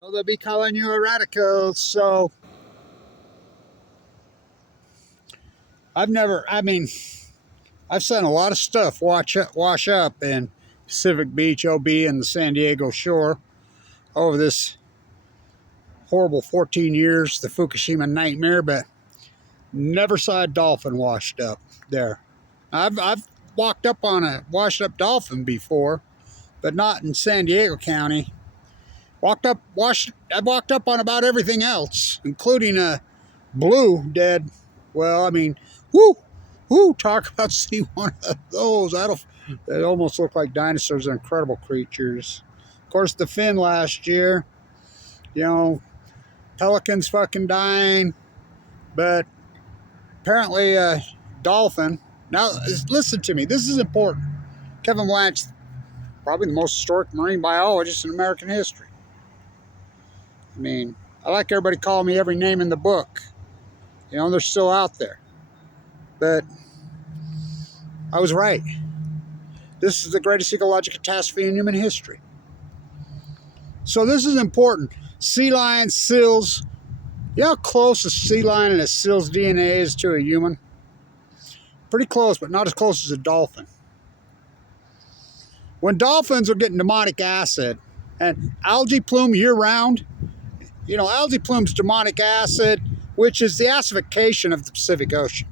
Well, they'll be calling you a radical. So I've seen a lot of stuff wash up in Pacific Beach, OB, and the San Diego shore over this horrible 14 years, the Fukushima nightmare, but never saw a dolphin washed up there. I've walked up on a washed up dolphin before, but not in San Diego County. I've walked up on about everything else, including a blue dead. Well, talk about see one of those. They almost look like dinosaurs. They're incredible creatures. Of course, the fin last year, you know, pelicans fucking dying, but apparently a dolphin. Now, listen to me. This is important. Kevin Blanch, probably the most historic marine biologist in American history. I mean, I like everybody calling me every name in the book. You know, they're still out there. But I was right. This is the greatest ecological catastrophe in human history. So this is important. Sea lions, seals. You know how close a sea lion and a seal's DNA is to a human? Pretty close, but not as close as a dolphin. When dolphins are getting demonic acid and algae plume year-round, you know, algae plume's demonic acid, which is the acidification of the Pacific Ocean,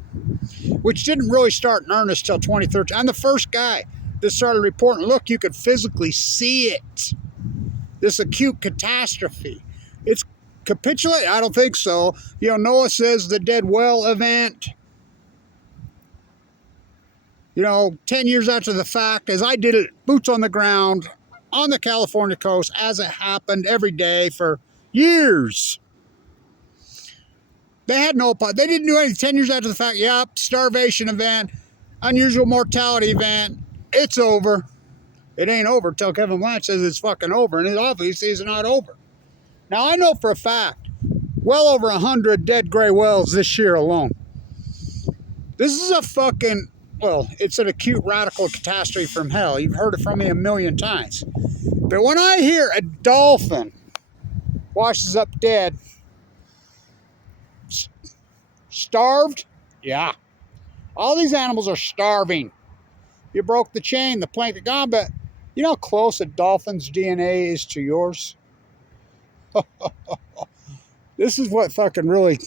which didn't really start in earnest till 2013. I'm the first guy that started reporting, look, you could physically see it. This acute catastrophe. It's capitulated? I don't think so. You know, NOAA says the dead whale event, you know, 10 years after the fact, as I did it, boots on the ground, on the California coast, as it happened every day for years. They had they didn't do anything 10 years after the fact. Yep, starvation event, unusual mortality event. It's over. It ain't over till Kevin Blanch says it's fucking over, and it obviously is not over. Now, I know for a fact, well over 100 dead gray whales this year alone. This is a fucking, well, it's an acute radical catastrophe from hell. You've heard it from me a million times. But when I hear a dolphin washes up dead, starved? Yeah. All these animals are starving. You broke the chain, the plank gone, but you know how close a dolphin's DNA is to yours? This is what fucking really,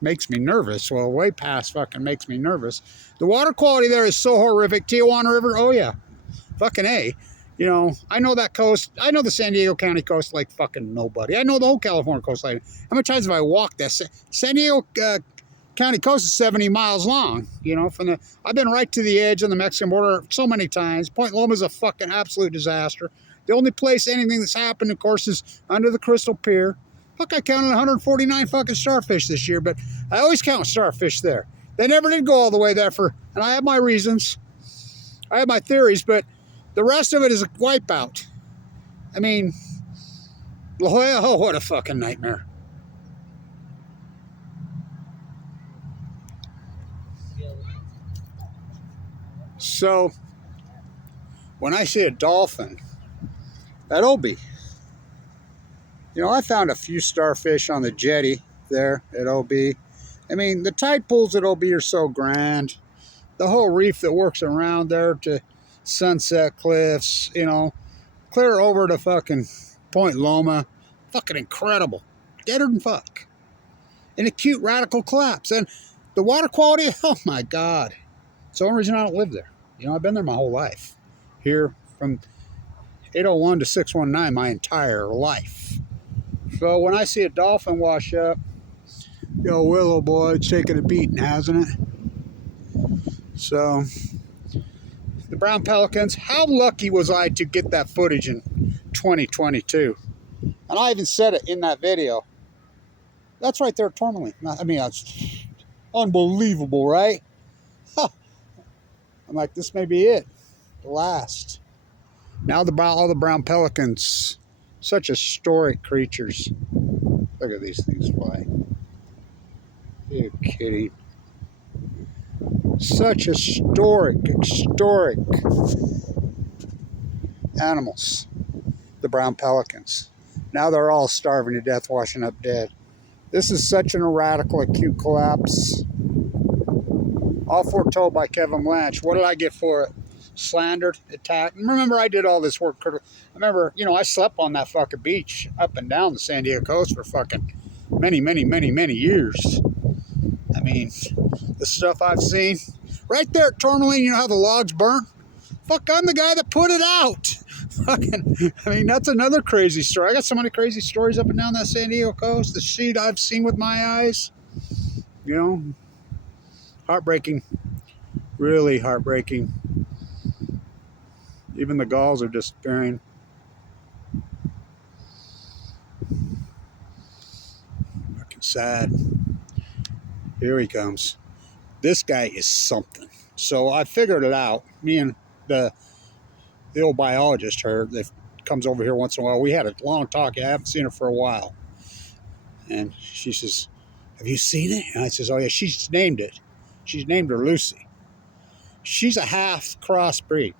makes me nervous. Well, way past fucking makes me nervous. The water quality there is so horrific. Tijuana River, oh yeah. Fucking A. You know, I know that coast. I know the San Diego County coast like fucking nobody. I know the whole California coast. Like, how many times have I walked that? San Diego County coast is 70 miles long. You know, I've been right to the edge on the Mexican border so many times. Point Loma is a fucking absolute disaster. The only place anything that's happened, of course, is under the Crystal Pier. Fuck, I counted 149 fucking starfish this year, but I always count starfish there. They never did go all the way there and I have my reasons. I have my theories, but the rest of it is a wipeout. I mean, La Jolla, oh, what a fucking nightmare. So, when I see a dolphin at OB, you know, I found a few starfish on the jetty there at OB. I mean, the tide pools at OB are so grand. The whole reef that works around there to Sunset Cliffs, you know, clear over to fucking Point Loma. Fucking incredible. Deader than fuck. An acute radical collapse. And the water quality, oh my God. It's the only reason I don't live there. You know, I've been there my whole life. Here from 801 to 619 my entire life. So when I see a dolphin wash up, yo, Willow boy, it's taking a beating, hasn't it? So, the brown pelicans, how lucky was I to get that footage in 2022? And I even said it in that video. That's right there, tourmaline. I mean, that's unbelievable, right? Huh. I'm like, this may be it. The last. Now all the brown pelicans, such historic creatures. Look at these things fly. Are you kidding? Such historic animals, the brown pelicans. Now they're all starving to death, washing up dead. This is such an radical acute collapse. All foretold by Kevin Blanche. What did I get for it? Slandered, attacked. Remember, I did all this work. I remember, you know, I slept on that fucking beach up and down the San Diego coast for fucking many years. I mean, the stuff I've seen. Right there at Tourmaline, you know how the logs burnt? Fuck, I'm the guy that put it out. Fucking, I mean, that's another crazy story. I got so many crazy stories up and down that San Diego coast. The shit I've seen with my eyes. You know, heartbreaking. Really heartbreaking. Even the gulls are disappearing. Fucking sad. Here he comes. This guy is something. So I figured it out. Me and the old biologist, her, that comes over here once in a while. We had a long talk. I haven't seen her for a while. And she says, have you seen it? And I says, oh yeah, she's named it. She's named her Lucy. She's a half crossbreed.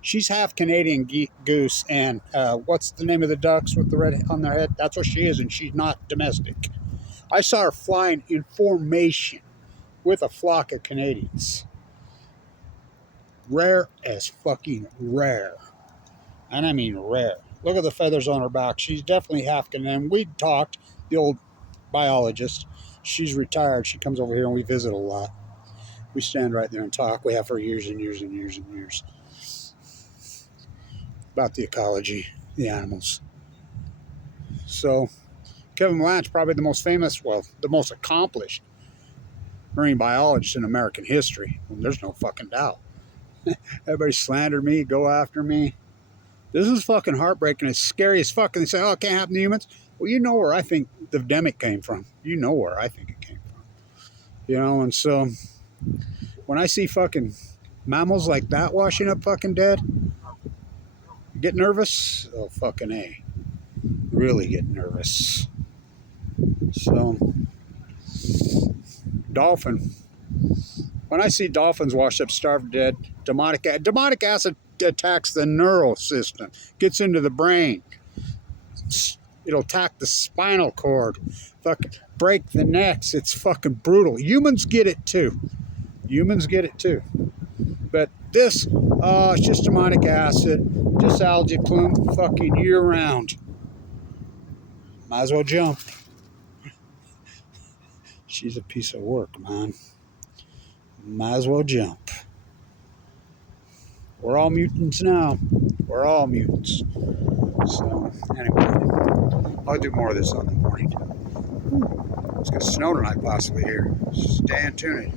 She's half Canadian goose and what's the name of the ducks with the red on their head? That's what she is, and she's not domestic. I saw her flying in formation with a flock of Canadians. Rare as fucking rare. And I mean rare. Look at the feathers on her back. She's definitely half Canadian. We talked, the old biologist. She's retired. She comes over here and we visit a lot. We stand right there and talk. We have for years and years and years and years. About the ecology, the animals. So, Kevin Blanche, probably the most famous, well, the most accomplished marine biologist in American history. Well, there's no fucking doubt. Everybody slandered me, go after me. This is fucking heartbreaking. It's scary as fuck. And they say, oh, it can't happen to humans. Well, you know where I think the endemic came from. You know where I think it came from. You know, and so when I see fucking mammals like that washing up fucking dead, get nervous? Oh, fucking A. Really get nervous. So, dolphin. When I see dolphins washed up, starved dead, demonic acid attacks the neural system, gets into the brain. It'll attack the spinal cord, fucking break the necks. It's fucking brutal. Humans get it too. Humans get it too. But this, it's just demonic acid, just algae plume, fucking year round. Might as well jump. She's a piece of work, man. Might as well jump. We're all mutants now. We're all mutants. So, anyway, I'll do more of this on the morning. It's going to snow tonight, possibly here. Stay in tune.